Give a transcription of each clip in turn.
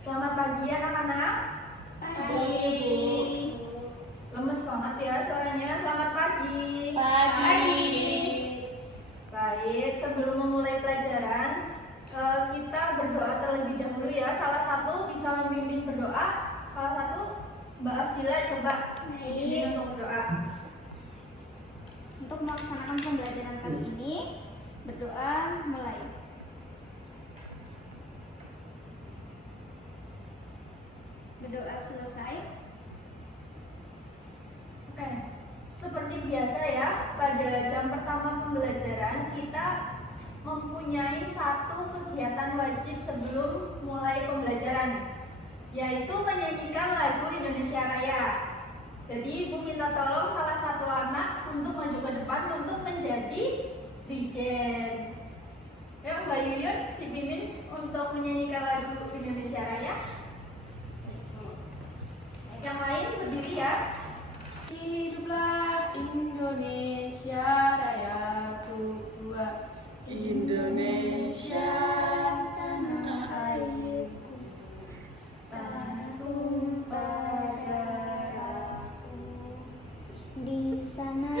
Selamat pagi anak-anak. Pagi. Lemes banget ya suaranya. Selamat pagi. Pagi. Baik, sebelum memulai pelajaran, kita berdoa terlebih dahulu ya. Salah satu bisa memimpin berdoa. Salah satu Mbak Afdila coba pimpin untuk berdoa. Untuk melaksanakan pembelajaran kali ini, berdoa mulai. Berdoa selesai. Oke, seperti biasa ya, pada jam pertama pembelajaran kita mempunyai satu kegiatan wajib sebelum mulai pembelajaran, yaitu menyanyikan lagu Indonesia Raya. Jadi Ibu minta tolong salah satu anak untuk maju ke depan untuk menjadi dirjen. Yuk Mbak Yuyun dipimpin untuk menyanyikan lagu Indonesia Raya. Yang lain berdiri ya. Hiduplah Indonesia Rayaku tua, Indonesia tanah airku, tanah tumpah darahku. Di sana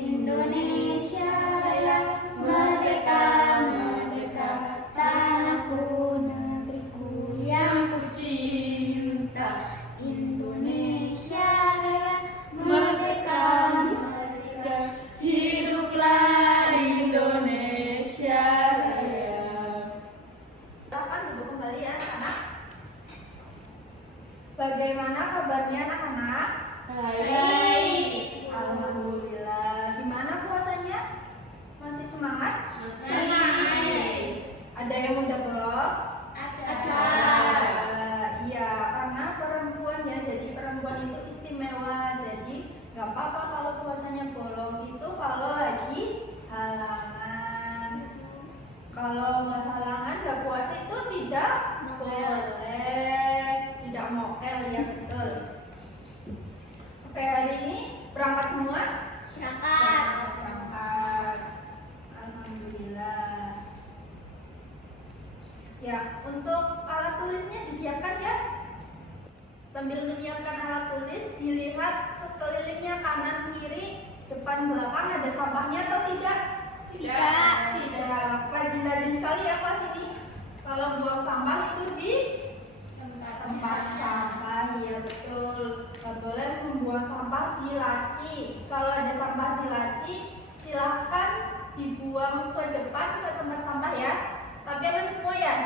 Indonesia Raya, merdeka, merdeka, tanahku, negeriku yang ku cinta. Indonesia Raya, merdeka, merdeka, hiduplah Indonesia Raya. Silakan duduk kembali ya anak-anak. Bagaimana kabarnya anak-anak? Baik. Alhamdulillah. Gimana puasanya? Masih semangat? Ada yang udah belum? Iya, karena perempuan ya, jadi perempuan itu istimewa. Jadi nggak apa-apa kalau puasanya bolong, itu kalau lagi halangan. Kalau nggak halangan, nggak puasa itu tidak boleh, tidak mokel ya, betul. Oke, hari ini berangkat semua? Berangkat. Alhamdulillah. Ya, untuk alat tulisnya disiapkan ya. Sambil menyiapkan alat tulis, dilihat sekelilingnya kanan kiri, depan belakang ada sampahnya atau tidak? Tidak. Tidak. Rajin-rajin sekali ya kelas ini. Kalau buang sampah itu di tempat sampah, ya betul. Gak boleh membuang sampah di laci. Kalau ada sampah di laci, silahkan dibuang ke depan ke tempat sampah ya. Tapi aman semua ya?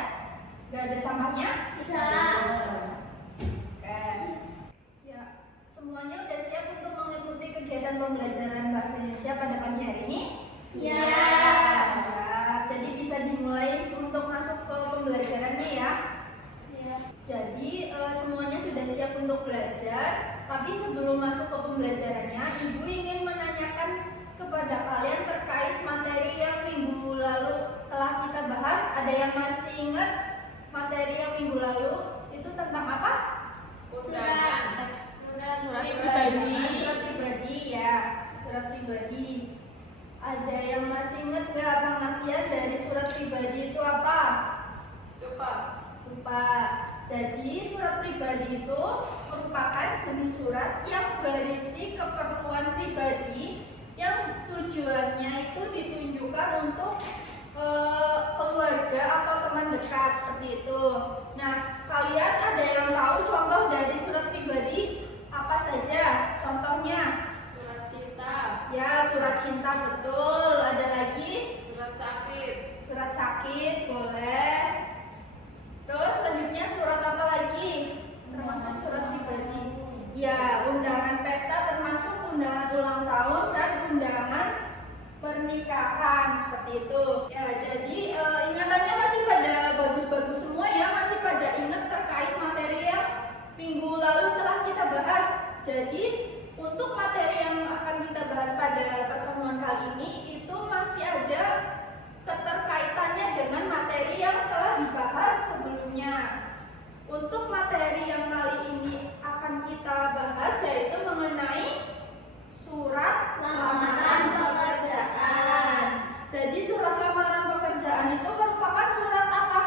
Gak ada sampahnya? Tidak. Oke. Ya, semuanya udah siap untuk mengikuti kegiatan pembelajaran bahasa Indonesia pada pagi hari ini? Siap. Siap. Jadi bisa dimulai untuk masuk ke pembelajarannya ya. Jadi semuanya sudah siap untuk belajar. Tapi sebelum masuk ke pembelajarannya, Ibu ingin menanyakan kepada kalian terkait materi yang minggu lalu telah kita bahas. Ada yang masih ingat materi yang minggu lalu itu tentang apa? Surat Pribadi. Surat pribadi ya, surat pribadi. Ada yang masih ingat nggak pengertian dari surat pribadi itu apa? Lupa. Jadi surat pribadi itu merupakan jenis surat yang berisi keperluan pribadi yang tujuannya itu ditunjukkan untuk keluarga atau teman dekat seperti itu. Nah, kalian ada yang tahu contoh dari surat pribadi apa saja? Contohnya? Surat cinta, Ya, surat cinta betul. Ada lagi? surat sakit, Surat sakit boleh. Terus selanjutnya surat apa lagi? Termasuk surat pribadi. Ya, undangan pesta termasuk undangan ulang tahun dan undangan pernikahan seperti itu. Ya, jadi ingatannya masih pada bagus-bagus semua ya, masih pada ingat terkait materi yang minggu lalu telah kita bahas. Jadi untuk materi yang akan kita bahas pada pertemuan kali ini itu masih ada keterkaitannya dengan materi yang telah dibahas sebelumnya. Untuk materi yang kali ini akan kita bahas yaitu mengenai surat lamaran pekerjaan. Jadi surat lamaran pekerjaan itu merupakan surat apa?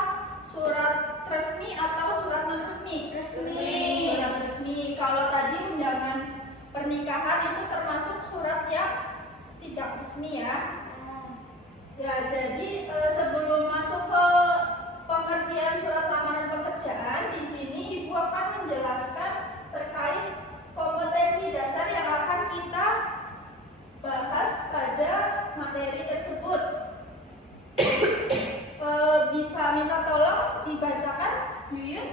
Surat resmi atau surat yang tidak resmi ya. Ya, jadi sebelum masuk ke pengertian surat lamaran pekerjaan, di sini Ibu akan menjelaskan terkait kompetensi dasar yang akan kita bahas pada materi tersebut. Bisa minta tolong dibacakan, Yuyun?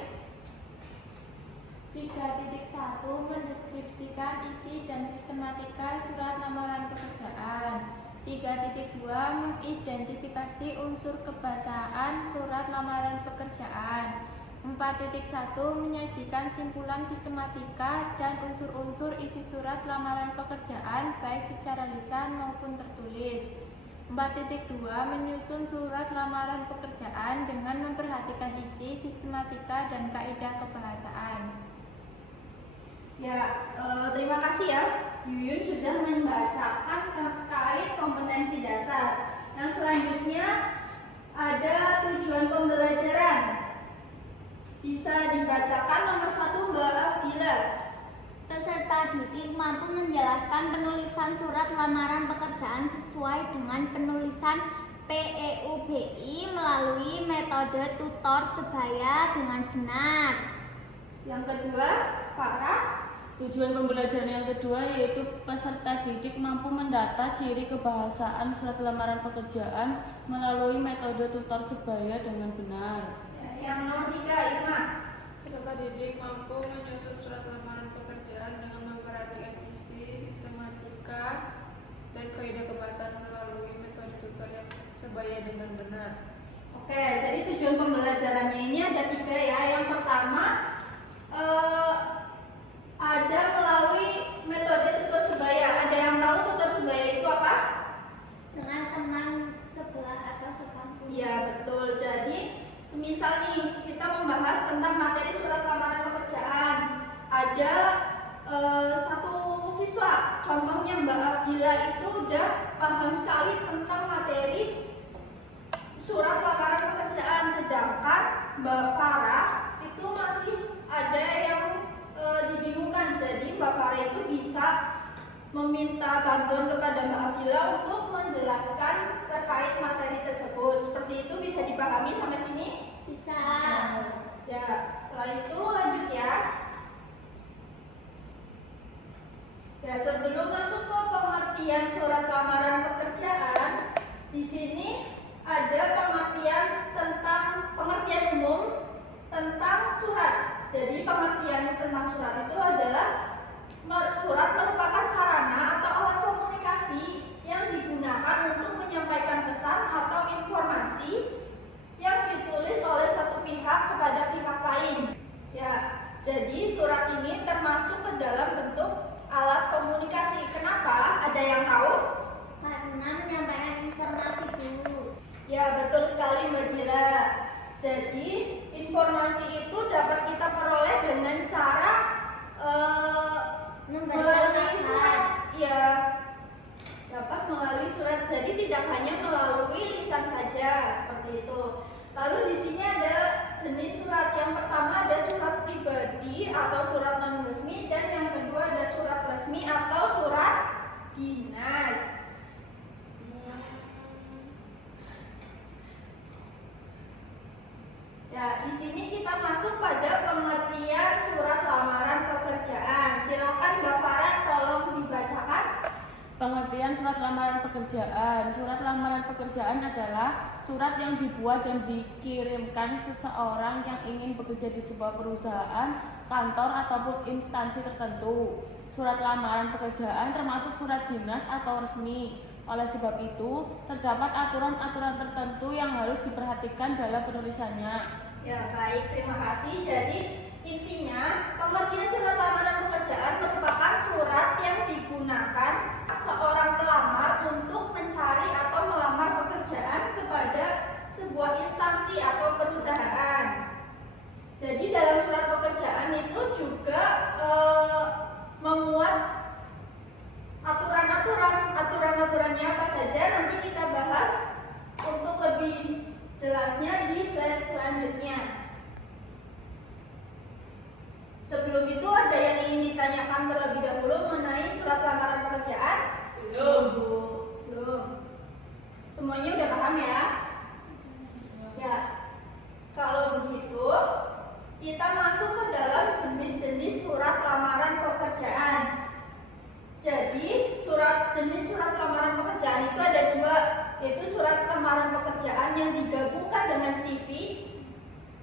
3.1 mendeskripsikan isi dan sistematika surat lamaran pekerjaan. 3.2 mengidentifikasi unsur kebahasaan surat lamaran pekerjaan. 4.1 menyajikan simpulan sistematika dan unsur-unsur isi surat lamaran pekerjaan baik secara lisan maupun tertulis. 4.2 menyusun surat lamaran pekerjaan dengan memperhatikan isi, sistematika, dan kaidah kebahasaan. Ya, terima kasih ya. Yuyun sudah membacakan terkait kompetensi dasar. Yang selanjutnya ada tujuan pembelajaran. Bisa dibacakan nomor 1 Mbak Afdila. Peserta didik mampu menjelaskan penulisan surat lamaran pekerjaan sesuai dengan penulisan PEUBI melalui metode tutor sebaya dengan benar. Yang kedua, Farah. Tujuan pembelajaran yang kedua yaitu peserta didik mampu mendata ciri kebahasaan surat lamaran pekerjaan melalui metode tutor sebaya dengan benar. Yang nomor 3, Irma. Peserta didik mampu menyusun surat lamaran pekerjaan dengan memperhatikan isi, sistematika, dan kaidah kebahasaan melalui metode tutor yang sebaya dengan benar. Oke, jadi tujuan pembelajarannya ini ada 3 ya. Yang pertama, ada melalui metode tutor sebaya. Ada yang tahu tutor sebaya itu apa? Dengan teman sebelah atau sekampung. Iya, betul. Jadi semisal nih kita membahas tentang materi surat lamaran pekerjaan, ada satu siswa, contohnya Mbak Afdila itu udah paham sekali tentang materi surat lamaran pekerjaan, sedangkan Mbak Farah itu masih ada yang dibingungkan. Jadi Mbak Farah itu bisa meminta bantuan kepada Mbak Afdila untuk menjelaskan terkait materi tersebut. Seperti itu, bisa dipahami sampai sini? Bisa. Ya, setelah itu lanjut ya. Ya, sebelum masuk ke pengertian surat lamaran pekerjaan, di sini ada pengertian umum tentang surat. Jadi pengertian tentang surat itu adalah surat merupakan sarana atau alat komunikasi yang digunakan untuk menyampaikan pesan atau informasi yang ditulis oleh satu pihak kepada pihak lain. Ya, jadi surat ini termasuk ke dalam bentuk alat komunikasi. Kenapa? Ada yang tahu? Karena menyampaikan informasi dulu. Ya, betul sekali Mbak Dila. Jadi informasi itu dapat kita peroleh dengan cara melalui surat. Ya, dapat melalui surat. Jadi tidak hanya melalui lisan saja seperti itu. Lalu di sini ada jenis surat. Yang pertama ada surat pribadi atau surat non resmi, dan yang kedua ada surat resmi atau surat dinas. Ya, di sini kita masuk pada pengertian surat lamaran pekerjaan. Silakan Mbak Farah tolong dibacakan. Pengertian surat lamaran pekerjaan. Surat lamaran pekerjaan adalah surat yang dibuat dan dikirimkan seseorang yang ingin bekerja di sebuah perusahaan, kantor, ataupun instansi tertentu. Surat lamaran pekerjaan termasuk surat dinas atau resmi. Oleh sebab itu, terdapat aturan-aturan tertentu yang harus diperhatikan dalam penulisannya. Ya, baik, terima kasih. Jadi intinya pengertian surat lamaran pekerjaan merupakan surat yang digunakan seorang pelamar untuk mencari atau melamar pekerjaan kepada sebuah instansi atau perusahaan. Jadi dalam surat pekerjaan itu juga memuat aturan-aturannya apa saja, nanti kita bahas untuk lebih jelasnya di slide selanjutnya. Sebelum itu ada yang ingin ditanyakan terlebih dahulu mengenai surat lamaran pekerjaan? Belum. Semuanya udah paham ya? Ya. Kalau begitu, kita masuk ke dalam jenis-jenis surat lamaran pekerjaan. Jadi, jenis surat lamaran pekerjaan itu ada dua, yaitu surat lamaran pekerjaan yang digabungkan dengan CV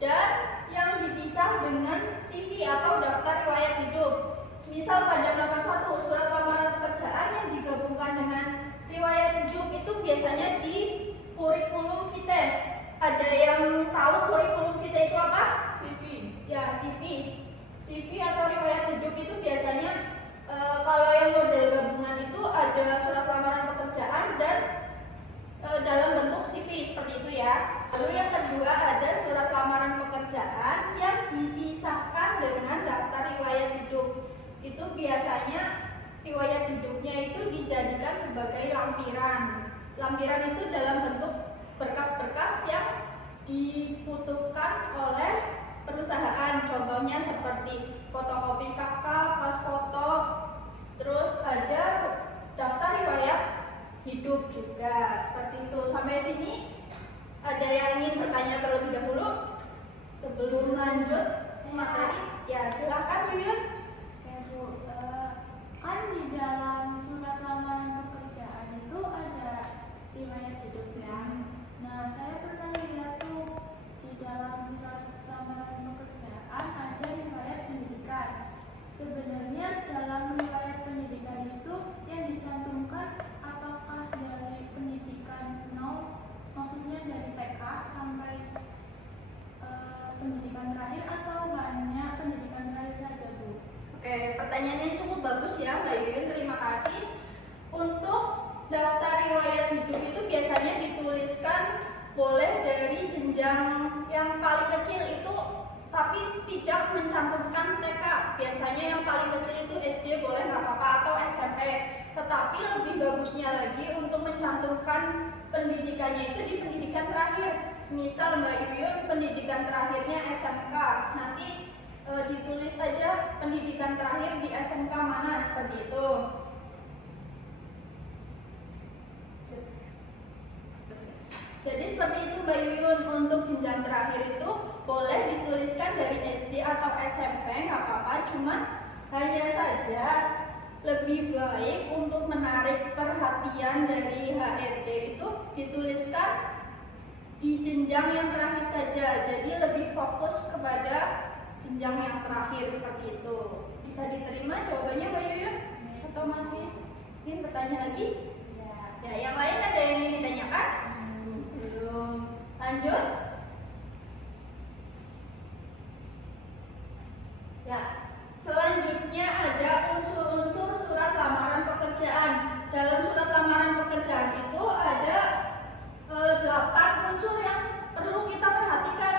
dan yang dipisah dengan CV atau daftar riwayat hidup. Misal pada nomor 1, surat lamaran pekerjaan yang digabungkan dengan riwayat hidup itu biasanya di kurikulum vitae. Ada yang tahu kurikulum vitae itu apa? CV. Ya, CV. CV atau riwayat hidup itu biasanya kalau yang model gabungan itu ada surat lamaran pekerjaan dan dalam bentuk CV seperti itu ya. Lalu yang kedua ada surat lamaran pekerjaan yang dipisahkan dengan daftar riwayat hidup. Itu biasanya riwayat hidupnya itu dijadikan sebagai lampiran. Lampiran itu dalam bentuk berkas-berkas yang dibutuhkan oleh perusahaan. Contohnya seperti fotokopi KK, pas foto, terus ada daftar riwayat hidup juga. Seperti itu. Sampai sini ada yang ingin bertanya terlebih dahulu sebelum lanjut materi? Ya, silakan Yuyun. Ya Bu, kan di dalam surat lamaran pekerjaan itu ada riwayat hidupnya. Nah, saya pernah lihat tuh di dalam surat lamaran pekerjaan ada riwayat pendidikan. Sebenarnya dalam riwayat pendidikan itu yang dicantumkan apakah dari pendidikan 0, maksudnya dari TK sampai pendidikan terakhir atau hanya pendidikan terakhir saja Bu? Oke, pertanyaannya cukup bagus ya Mbak Yuyun, terima kasih. Untuk daftar riwayat hidup itu biasanya dituliskan boleh dari jenjang yang paling kecil itu, tapi tidak mencantumkan TK. Biasanya yang paling kecil itu SD boleh nggak apa-apa atau SMP. Tetapi lebih bagusnya lagi untuk mencantumkan pendidikannya itu di pendidikan terakhir. Misal Mbak Yuyun pendidikan terakhirnya SMK, nanti ditulis aja pendidikan terakhir di SMK mana, seperti itu. Jadi seperti itu Mbak Yuyun, untuk jenjang terakhir itu boleh dituliskan dari SD atau SMP, nggak apa-apa, cuma hanya saja lebih baik untuk menarik perhatian dari HRD itu dituliskan di jenjang yang terakhir saja. Jadi lebih fokus kepada jenjang yang terakhir seperti itu. Bisa diterima jawabannya Mbak Yuyun? Atau masih ingin bertanya lagi? Ya, yang lain ada yang ingin ditanyakan? Belum. Lanjut. Ya, selanjutnya ada unsur-unsur surat lamaran pekerjaan. Dalam surat lamaran pekerjaan itu ada 8 unsur yang perlu kita perhatikan.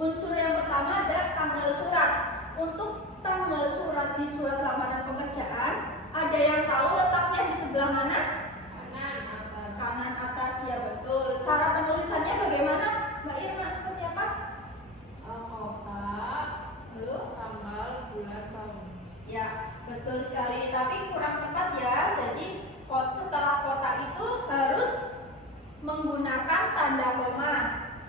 Unsur yang pertama ada tanggal surat. Untuk tanggal surat di surat lamaran pekerjaan, ada yang tahu letaknya di sebelah mana? Kanan atas, ya betul. Cara penulisannya bagaimana Mbak Irma, seperti apa? Kota, Lalu? tanggal, bulan, tahun. Ya, betul sekali. Tapi kurang tepat ya. Jadi setelah kota itu harus menggunakan tanda koma.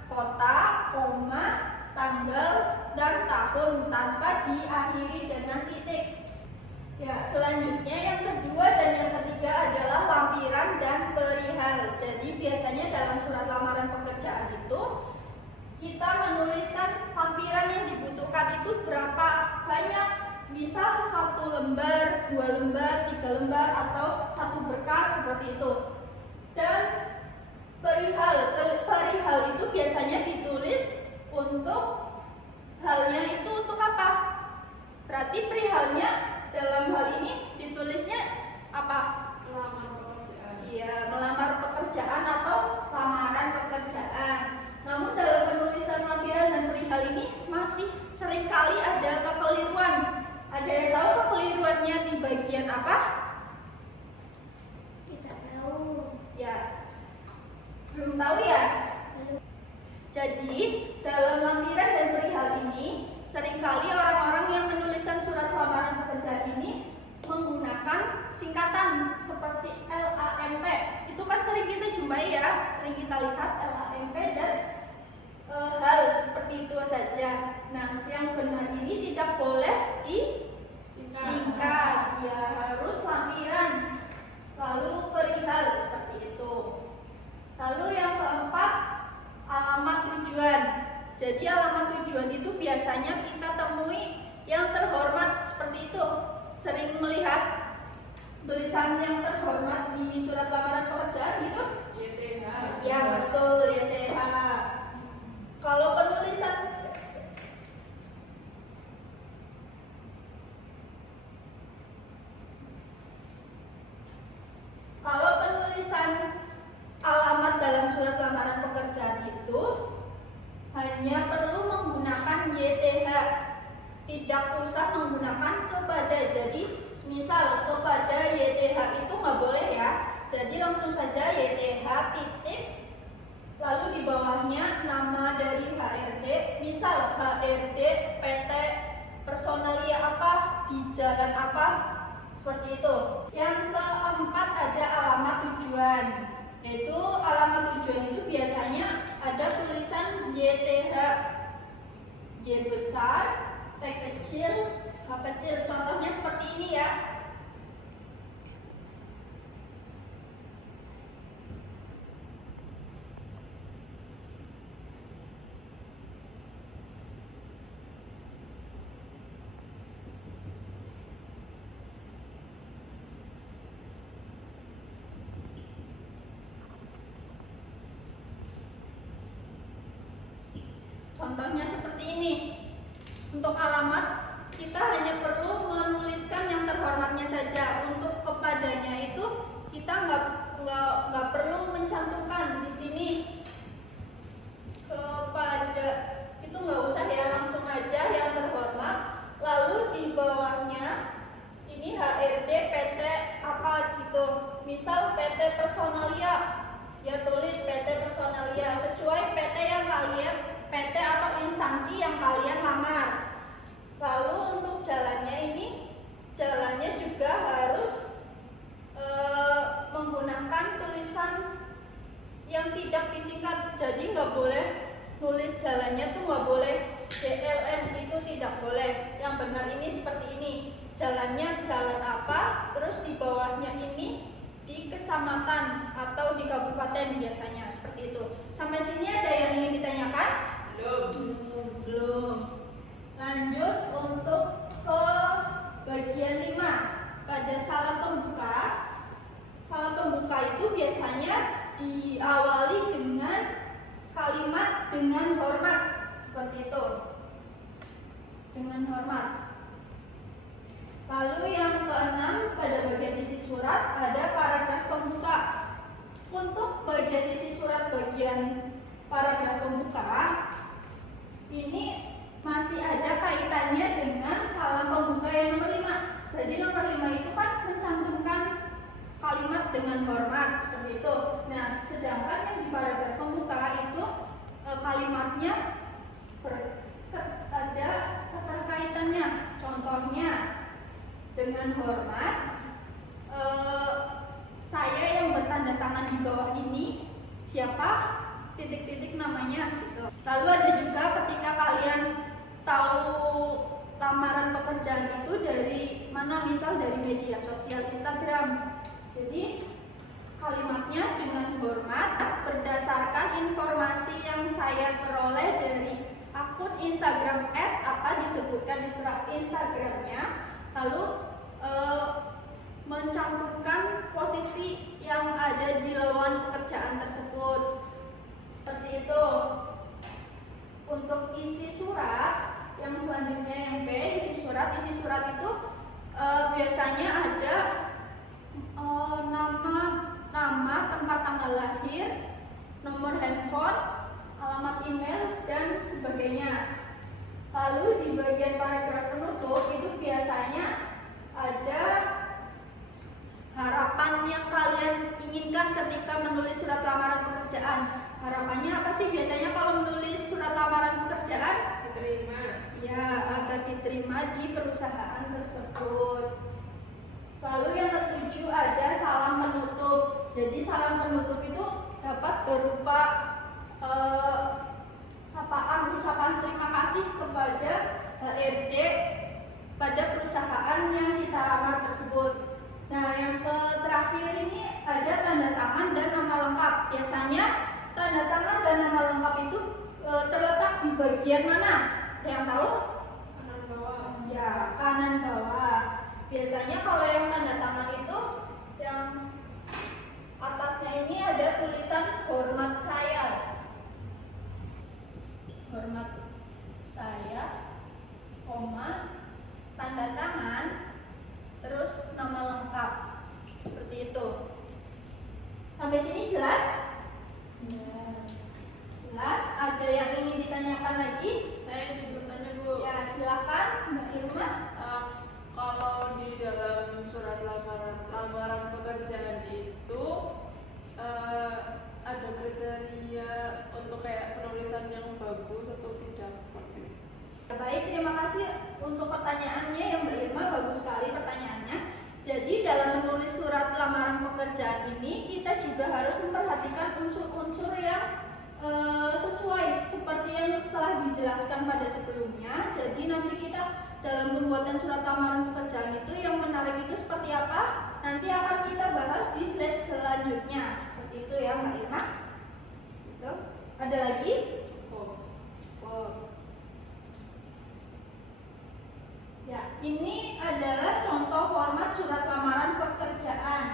Kota, koma, tanggal, dan tahun tanpa diakhiri dengan titik. Ya, selanjutnya yang kedua dan yang ketiga adalah lampiran dan perihal. Jadi biasanya dalam surat lamaran pekerjaan itu kita menuliskan lampiran yang dibutuhkan itu berapa banyak. Bisa 1 lembar, 2 lembar, 3 lembar, atau 1 berkas seperti itu. Dan perihal itu biasanya ditulis untuk halnya itu untuk apa? Berarti perihalnya dalam hal ini ditulisnya apa? Lamaran pekerjaan. Iya, melamar pekerjaan atau lamaran pekerjaan. Namun dalam penulisan lampiran dan perihal ini masih seringkali ada kekeliruan. Ada yang tahu kekeliruannya di bagian apa? Tidak tahu. Ya, belum tahu ya? Jadi, dalam lampiran dan perihal ini, seringkali orang-orang yang menuliskan surat lamaran pekerjaan ini menggunakan singkatan seperti LAMP. Itu kan sering kita jumpai ya, sering kita lihat LAMP dan hal seperti itu saja. Nah, yang benar ini tidak boleh disingkat, ya harus lampiran. Lalu perihal seperti itu. Lalu yang keempat, alamat tujuan. Jadi alamat tujuan itu biasanya kita temui yang terhormat seperti itu. Sering melihat tulisan yang terhormat di surat lamaran pekerjaan gitu? YTH. Ya betul, YTH. Kalau penulisan alamat dalam surat lamaran pekerjaan itu hanya perlu menggunakan YTH, tidak usah menggunakan kepada. Jadi misal kepada YTH itu nggak boleh ya, jadi langsung saja YTH titik, lalu di bawahnya nama dari HRD, misal HRD PT personalia apa di jalan apa, seperti itu. Yang keempat ada alamat tujuan, yaitu alamat tujuan itu biasanya ada tulisan YTH, Y besar, T kecil, H kecil. Contohnya seperti ini ya. Contohnya seperti ini. Untuk alamat kita hanya perlu menuliskan yang terhormatnya saja. Untuk kepadanya itu kita nggak perlu mencantumkan di sini kepada, itu nggak usah ya, langsung aja yang terhormat. Lalu di bawahnya ini HRD PT apa gitu. Misal PT Personalia, ya tulis PT Personalia sesuai PT yang kalian, PT atau instansi yang kalian lamar. Lalu untuk jalannya ini, jalannya juga harus menggunakan tulisan yang tidak disingkat. Jadi nggak boleh nulis jalannya tuh nggak boleh JLN, itu tidak boleh. Yang benar ini seperti ini, jalannya jalan apa, terus di bawahnya ini di kecamatan atau di kabupaten biasanya seperti itu. Sampai sini ada yang ingin ditanyakan? Belum. Lanjut untuk ke bagian 5. Pada salam pembuka. Salam pembuka itu biasanya diawali dengan kalimat dengan hormat seperti itu. Dengan hormat. Lalu yang keenam, pada bagian isi surat ada paragraf pembuka. Untuk bagian isi surat bagian paragraf pembuka ini masih ada kaitannya dengan salam pembuka yang nomor 5. Jadi nomor 5 itu kan mencantumkan kalimat dengan hormat seperti itu. Nah, sedangkan yang di paragraf pembuka itu kalimatnya ada keterkaitannya. Contohnya dengan hormat, saya yang bertanda tangan di bawah ini siapa? Titik-titik namanya gitu. Lalu ada juga ketika kalian tahu lamaran pekerjaan itu dari mana, misal dari media sosial Instagram. Jadi kalimatnya dengan hormat berdasarkan informasi yang saya peroleh dari akun Instagram apa disebutkan Instagramnya, lalu mencantumkan posisi yang ada di lowongan pekerjaan tersebut. Seperti itu. Untuk isi surat yang selanjutnya yang B, isi surat itu biasanya ada nama, tempat tanggal lahir, nomor handphone, alamat email dan sebagainya. Lalu di bagian paragraf penutup itu biasanya ada harapan yang kalian inginkan ketika menulis surat lamaran pekerjaan. Harapannya apa sih biasanya kalau menulis surat lamaran pekerjaan? Diterima. Ya, agar diterima di perusahaan tersebut. Lalu yang ketujuh ada salam penutup. Jadi salam penutup itu dapat berupa sapaan ucapan terima kasih kepada HRD pada perusahaan yang kita lamar tersebut. Nah, yang terakhir ini ada tanda tangan dan nama lengkap. Biasanya tanda tangan dan nama lengkap itu terletak di bagian mana? Ada yang tahu? Kanan bawah. Ya, kanan bawah. Biasanya kalau yang tanda tangan itu yang atasnya ini ada tulisan hormat saya. Hormat saya, koma, tanda tangan, terus nama lengkap. Seperti itu. Sampai sini jelas? Jelas. Ada yang ingin ditanyakan lagi? Saya ingin bertanya, Bu. Ya, silakan Mbak Irma. Kalau di dalam surat lamaran pekerjaan itu ada kriteria untuk kayak penulisan yang bagus atau tidak seperti itu? Baik, terima kasih untuk pertanyaannya ya Mbak Irma, bagus sekali pertanyaannya. Jadi dalam menulis surat lamaran pekerjaan ini kita juga harus memperhatikan unsur-unsur yang sesuai seperti yang telah dijelaskan pada sebelumnya. Jadi nanti kita dalam pembuatan surat lamaran pekerjaan itu yang menarik itu seperti apa? Nanti akan kita bahas di slide selanjutnya. Seperti itu ya Mbak Irma. Gitu. Ada lagi? Ya, ini adalah contoh format surat lamaran pekerjaan.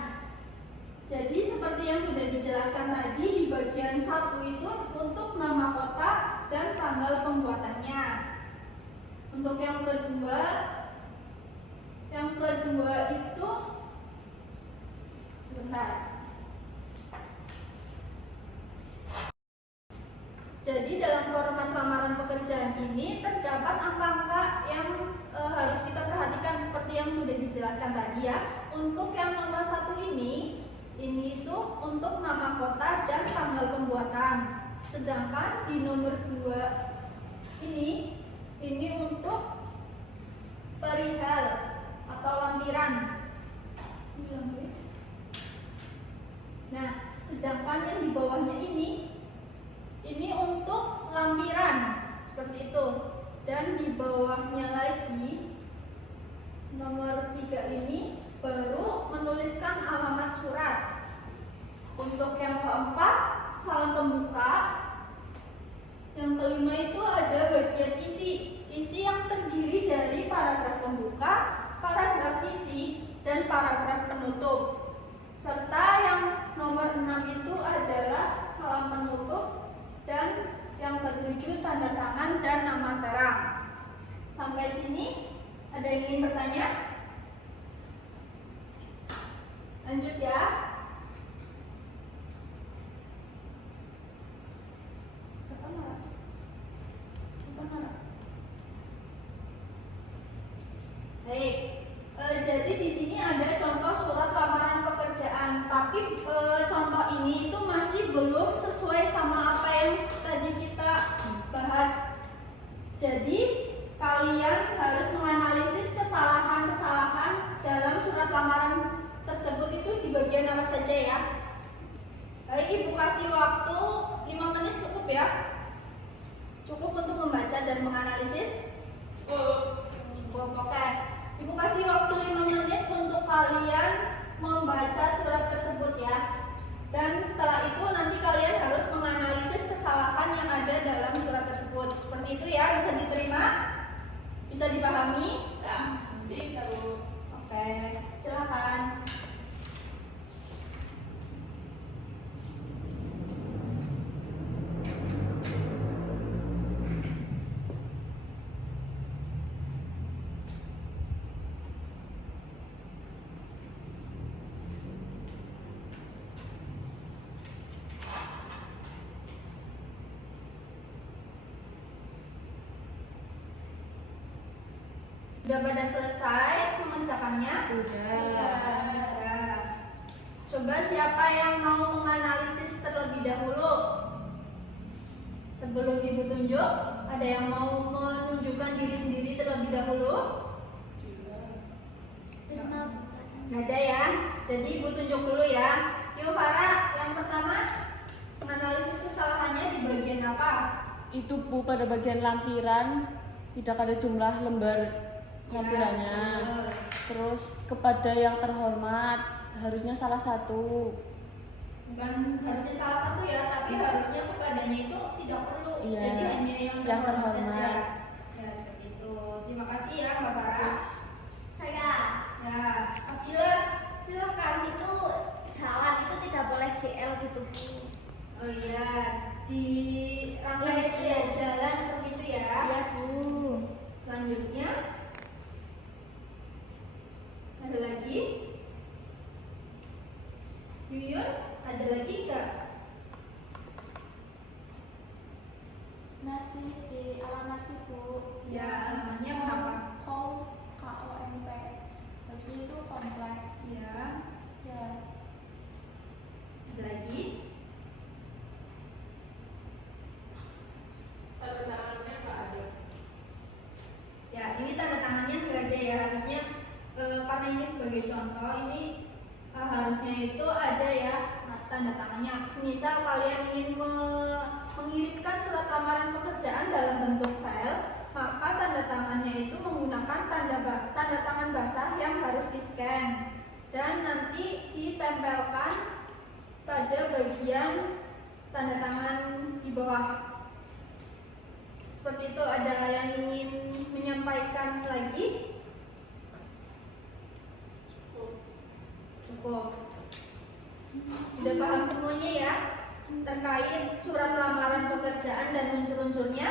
Jadi seperti yang sudah dijelaskan tadi di bagian 1 itu untuk nama kota dan tanggal pembuatannya. Untuk yang kedua itu sebentar. Jadi dalam format lamaran pekerjaan ini terdapat angka-angka yang harus kita perhatikan seperti yang sudah dijelaskan tadi ya. Untuk yang nomor 1 ini itu untuk nama kota dan tanggal pembuatan. Sedangkan di nomor 2 ini untuk perihal atau lampiran. Nah, sedangkan yang di bawahnya ini untuk lampiran seperti itu. Dan di bawahnya lagi nomor 3 ini baru menuliskan alamat surat. Untuk yang keempat salam pembuka. Yang kelima itu ada bagian isi yang terdiri dari paragraf pembuka, paragraf isi, dan paragraf penutup. Serta yang nomor 6 itu adalah salam penutup dan yang ketujuh tanda tangan dan nama terang. Sampai sini ada yang ingin bertanya? Lanjut ya. Baik. Jadi di sini ada contoh surat lamaran pekerjaan, tapi contoh ini itu masih belum sesuai sama apa yang tadi kita bahas. Jadi kalian harus menganalisis kesalahan-kesalahan dalam surat lamaran tersebut itu di bagian apa saja ya. Baik, Ibu kasih waktu 5 menit cukup ya? Cukup untuk membaca dan menganalisis? Oke. Ibu kasih waktu 5 menit untuk kalian membaca surat tersebut ya. Dan setelah itu nanti kalian harus menganalisis kesalahan yang ada dalam surat tersebut. Seperti itu ya, bisa diterima? Bisa dipahami? Ya, bisa Bu. Oke, silakan. Udah pada selesai mengerjakannya? Udah. Coba siapa yang mau menganalisis terlebih dahulu? Sebelum Ibu tunjuk, ada yang mau menunjukkan diri sendiri terlebih dahulu? Nggak ada ya. Jadi ibu tunjuk dulu ya. Yuk Farah, yang pertama menganalisis kesalahannya di bagian apa? Itu Bu, pada bagian lampiran tidak ada jumlah lembar lampirannya. betul. Terus kepada yang terhormat harusnya salah satu. Bukan harusnya salah satu ya, tapi harusnya kepadanya itu tidak perlu. Iya, Jadi hanya yang terhormat saja. Ya seperti itu. Terima kasih ya Mbak Farah. Saya Ya, Abdillah, silakan. itu jalan itu tidak boleh JL gitu Bu. Oh iya, di rangkaian dia jalan seperti itu ya. Iya Bu. Selanjutnya ada lagi? Yuyun, ada lagi enggak? Masih di alamat sih Bu. Ya, alamatnya berapa? KOMP. Harusnya itu komplek. Ya, Ya. ada lagi? Tanda tangannya nggak ada. Ya, ini tanda tangannya nggak ada ya. Harusnya karena ini sebagai contoh, ini harusnya itu ada ya tanda tangannya. Semisal kalian ingin mengirimkan surat lamaran pekerjaan dalam bentuk file, maka tanda tangannya itu menggunakan tanda tangan basah yang harus di-scan dan nanti ditempelkan pada bagian tanda tangan di bawah. Seperti itu. Ada yang ingin menyampaikan lagi? Cukup. Sudah paham semuanya ya terkait surat lamaran pekerjaan dan unsur-unsurnya?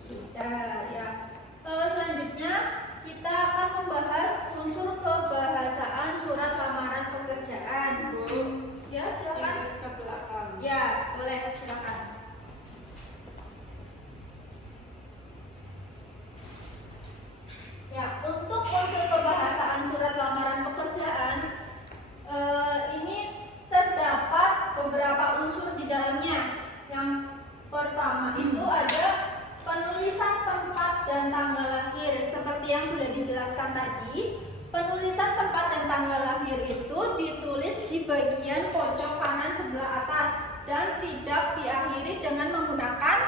Sudah ya. Selanjutnya kita akan membahas unsur kebahasaan surat lamaran pekerjaan. Bu, Ya, silakan. ini ke belakang. Ya, boleh, silakan. Ya, untuk unsur kebahasaan surat lamaran pekerjaan ini terdapat beberapa unsur di dalamnya. Yang pertama itu ada penulisan tempat dan tanggal lahir. Seperti yang sudah dijelaskan tadi, penulisan tempat dan tanggal lahir itu ditulis di bagian pojok kanan sebelah atas dan tidak diakhiri dengan menggunakan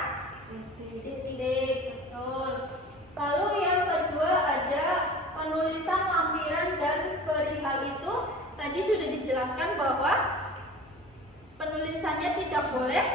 titik. Betul. Lalu yang kedua ada penulisan lampiran dan perihal itu tadi sudah dijelaskan bahwa penulisannya tidak boleh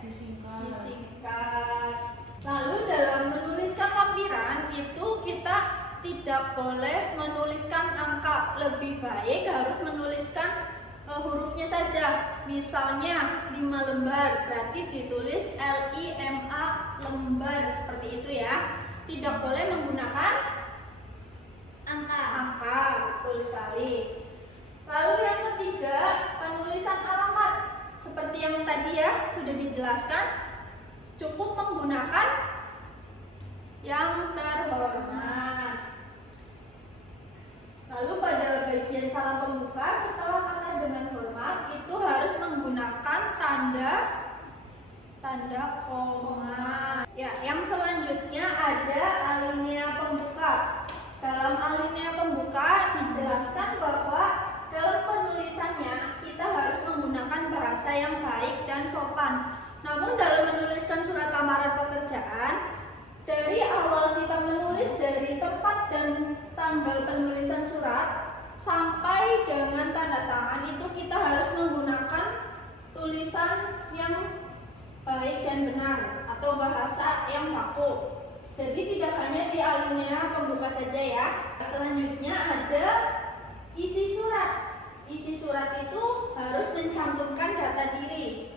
disingkat. Lalu dalam menuliskan lampiran itu kita tidak boleh menuliskan angka, lebih baik harus menuliskan hurufnya saja. Misalnya 5 lembar berarti ditulis LIMA lembar, seperti itu ya. Tidak boleh menggunakan angka, betul sekali. Lalu yang ketiga, penulisan alamat. Seperti yang tadi ya sudah dijelaskan, cukup menggunakan yang terhormat. Lalu pada bagian salam pembuka setelah kata dengan hormat itu harus menggunakan tanda koma. Ya, yang selanjutnya ada alinea pembuka. Dalam alinea pembuka dijelaskan bahwa dalam penulisannya kita harus menggunakan bahasa yang baik dan sopan. Namun dalam menuliskan surat lamaran pekerjaan, dari awal kita menulis dari tempat dan tanggal penulisan surat sampai dengan tanda tangan itu kita harus menggunakan tulisan yang baik dan benar atau bahasa yang baku. Jadi tidak hanya di alinea pembuka saja ya. Selanjutnya ada isi surat. Isi surat itu harus mencantumkan data diri.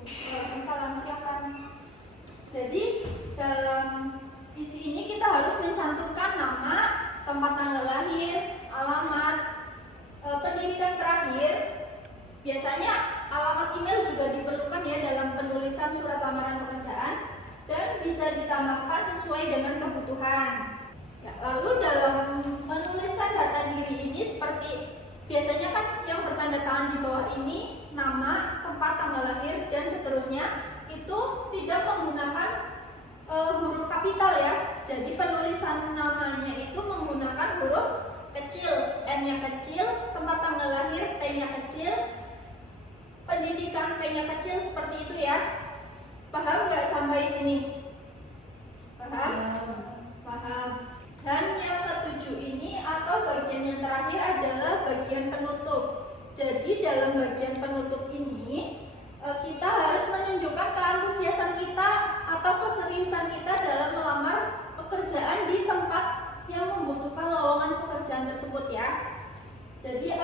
Waalaikumsalam, silakan. Jadi dalam isi ini kita harus mencantumkan nama, tempat tanggal lahir, alamat, pendidikan terakhir. Biasanya alamat email juga diperlukan ya dalam penulisan surat lamaran pekerjaan dan bisa ditambahkan sesuai dengan kebutuhan. Ya, lalu dalam menuliskan data diri ini seperti biasanya kan yang bertanda tangan di bawah ini nama, tempat tanggal lahir dan seterusnya itu tidak menggunakan huruf kapital ya. Jadi penulisan namanya itu menggunakan huruf kecil, N-nya kecil, tempat tanggal lahir, T-nya kecil, pendidikan, P-nya kecil, seperti itu ya. Paham nggak sampai sini? Paham? Paham. Dan yang ketujuh ini atau bagian yang terakhir adalah bagian penutup. Jadi dalam bagian penutup ini kita harus menunjukkan keantusiasan kita atau keseriusan kita dalam melamar pekerjaan di tempat yang membutuhkan lowongan pekerjaan tersebut ya. Jadi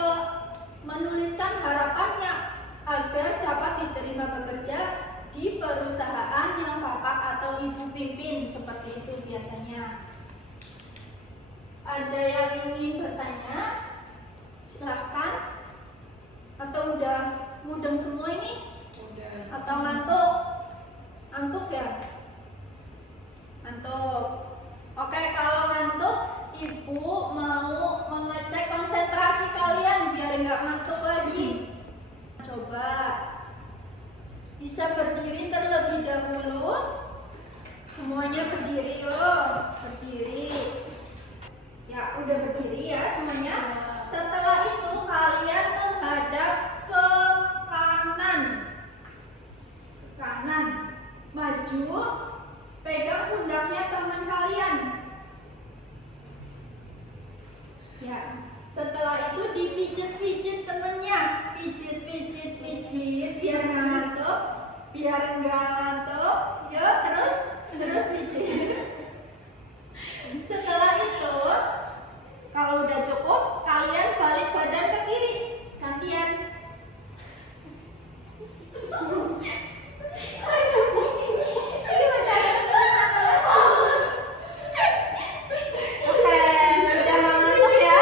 menuliskan harapannya agar dapat diterima bekerja di perusahaan yang bapak atau ibu pimpin, seperti itu biasanya. Ada yang ingin bertanya? Silahkan. Atau udah mudeng semua ini? Udah. Atau ngantuk? Ngantuk ya? Ngantuk. Oke, kalau ngantuk, ibu mau mengecek konsentrasi kalian biar nggak ngantuk lagi. Coba bisa berdiri terlebih dahulu. Semuanya berdiri yuk, berdiri. Ya, udah berdiri ya semuanya. Setelah itu kalian menghadap ke kanan. Ke kanan. Maju, pegang pundaknya teman kalian. Ya, setelah itu dipijit-pijit temennya. Pijit biar nggak ngantuk. Biar nggak ngantuk. Yuk, terus pijit. Setelah itu, kalau udah cukup, kalian balik badan ke kiri, gantian. Oke, udah ngantuk ya?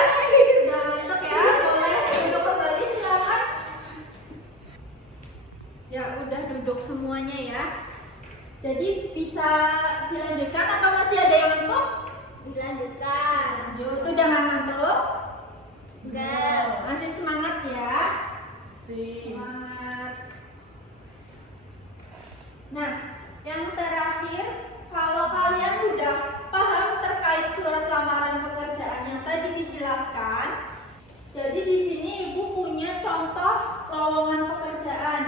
Udah ngantuk ya? Boleh duduk kembali, silakan. Ya, udah duduk semuanya ya. Jadi bisa dilanjutkan atau masih ada yang ngantuk? Dilanjutkan. Lanjut, udah nggak ngantuk? Enggak. Masih semangat ya? Si. Semangat. Nah, yang terakhir, kalau kalian udah paham terkait surat lamaran pekerjaan yang tadi dijelaskan, jadi di sini ibu punya contoh lowongan pekerjaan.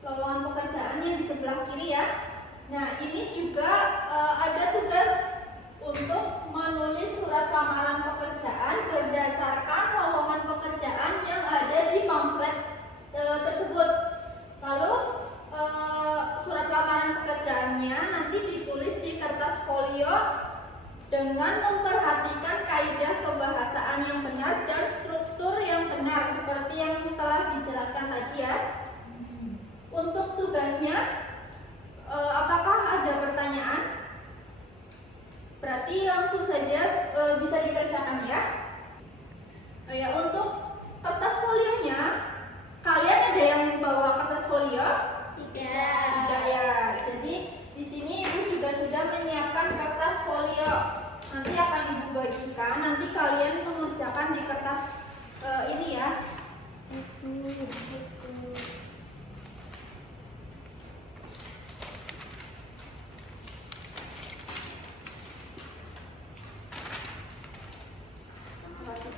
Lowongan pekerjaannya di sebelah kiri ya. Nah, ini juga ada tugas untuk menulis surat lamaran pekerjaan berdasarkan lowongan pekerjaan yang ada di pamflet tersebut. Lalu surat lamaran pekerjaannya nanti ditulis di kertas folio dengan memperhatikan kaidah kebahasaan yang benar dan struktur yang benar seperti yang telah dijelaskan tadi ya. Untuk tugasnya, apakah ada pertanyaan? Berarti langsung saja bisa dikerjakan ya. Ya, untuk kertas folionya, kalian ada yang bawa kertas folio? Tidak ya. Jadi di sini ibu juga sudah menyiapkan kertas folio. Nanti akan ibu bagikan. Nanti kalian mengerjakan di kertas ini ya.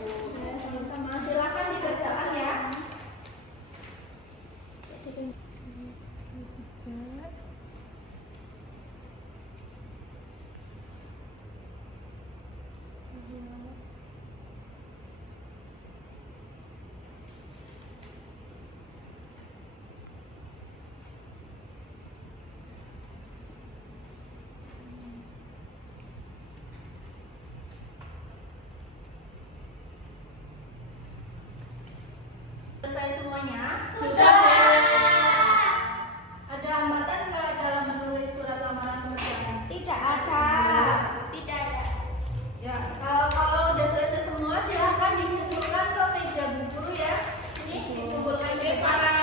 Ya, sama-sama. Silakan dikerjakan ya. Selesai semuanya? Sudah. Ada hambatan nggak dalam menulis surat lamaran pekerjaan? Tidak ada. Tidak ada. Ya, kalau udah selesai semua silahkan dikumpulkan ke meja bu guru ya. Sini dikumpulkan ke para.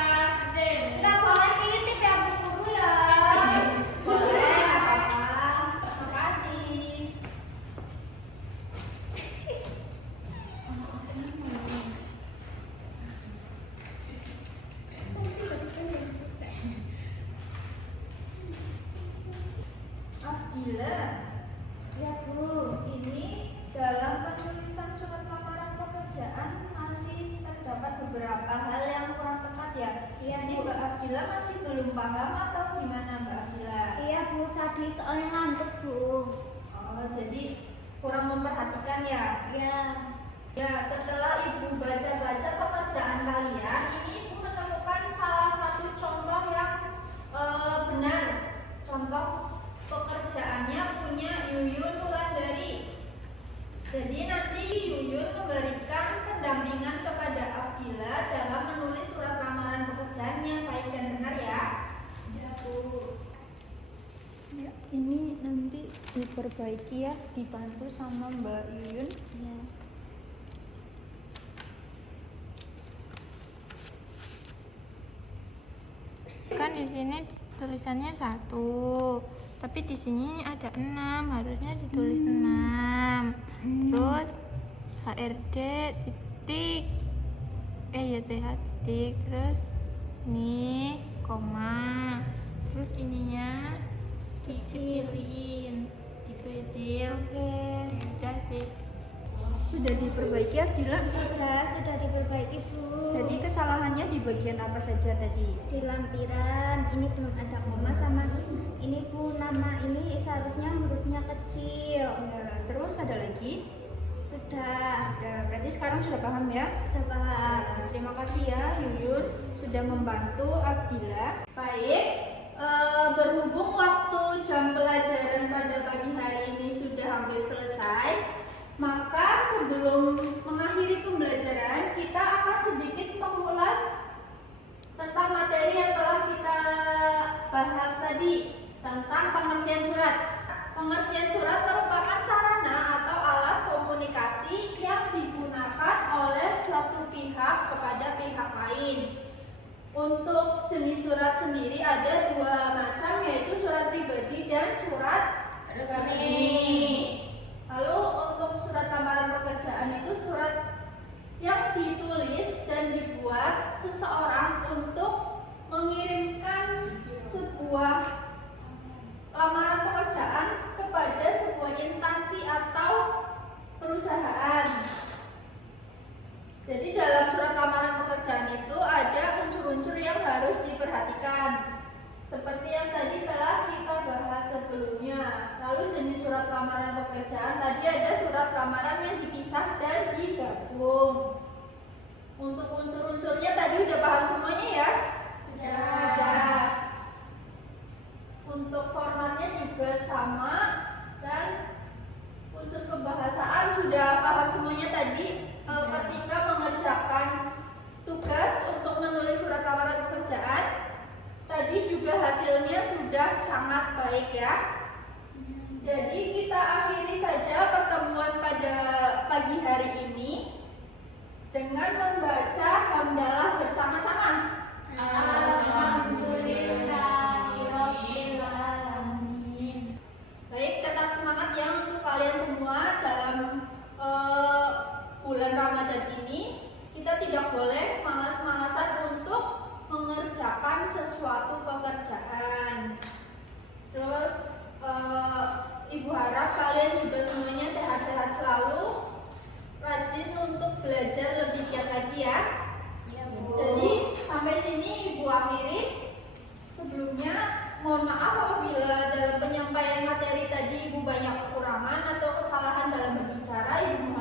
Enggak boleh titip ya Bu Guru ya. Boleh, nggak apa-apa. Makasih. Afdila, Ya Bu. ini dalam penulisan surat lamaran pekerjaan masih terdapat beberapa hal yang kurang tepat ya. Ini Mbak Afdila masih belum paham atau gimana Mbak Afdila? Iya Bu, tadi soalnya ngantuk Bu. Oh, jadi kurang memperhatikan ya? Iya. Ya, setelah Ibu baca-baca pekerjaan kalian, ini Ibu menemukan salah satu contoh yang benar. Contoh pekerjaannya punya Yuyun Wulandari. Jadi nanti Yuyun memberikan pendampingan kepada Afdila dalam menulis surat lamaran pekerjaan yang baik dan benar ya. Ya Bu. Ya, ini nanti diperbaiki ya, dibantu sama Mbak Yuyun. Ya. Kan di sini tulisannya 1, tapi di sini ada 6, harusnya ditulis 6. Terus HRD titik YTH titik, terus ini koma, terus ininya dikecilin gitu ya Til. Oke. Udah sih. Sudah diperbaiki Afdila? Sudah diperbaiki Bu. Jadi kesalahannya di bagian apa saja tadi? Di lampiran ini belum ada koma sama ini Bu, nama ini seharusnya hurufnya kecil. Ya, terus ada lagi? Sudah. Berarti sekarang sudah paham ya? Sudah paham. Terima kasih ya Yuyun sudah membantu Afdila. Baik, berhubung waktu jam pelajaran pada pagi hari ini sudah hampir selesai, maka sebelum mengakhiri pembelajaran kita akan sedikit mengulas tentang materi yang telah kita bahas tadi tentang pengertian surat. Pengertian surat merupakan sarana atau alat komunikasi yang digunakan oleh suatu pihak kepada pihak lain. Untuk jenis surat sendiri ada 2 macam, yaitu surat pribadi dan surat resmi. Lalu untuk surat lamaran pekerjaan itu surat yang ditulis dan dibuat seseorang untuk mengirimkan sebuah lamaran pekerjaan kepada sebuah instansi atau perusahaan. Jadi dalam surat lamaran pekerjaan itu ada unsur-unsur yang harus diperhatikan. Seperti yang tadi telah kita bahas sebelumnya. Lalu jenis surat lamaran pekerjaan tadi ada surat lamaran yang dipisah dan digabung. Untuk unsur-unsurnya tadi udah paham semuanya ya? Sudah. Ada. Untuk formatnya juga sama dan unsur kebahasaan sudah paham semuanya tadi. Ketika mengerjakan tugas untuk menulis surat lamaran pekerjaan, tadi juga hasilnya sudah sangat baik ya. Jadi kita akhiri saja pertemuan pada pagi hari ini dengan membaca hamdalah bersama-sama. Alhamdulillahirabbil alamin. Baik, tetap semangat ya untuk kalian semua dalam bulan Ramadan ini. Kita tidak boleh malas-malasan untuk mengerjakan sesuatu pekerjaan. Terus Ibu harap kalian juga semuanya sehat-sehat selalu, rajin untuk belajar lebih giat lagi ya. Jadi sampai sini Ibu akhiri. Sebelumnya mohon maaf apabila dalam penyampaian materi tadi Ibu banyak kekurangan atau kesalahan dalam berbicara. Ibu mohon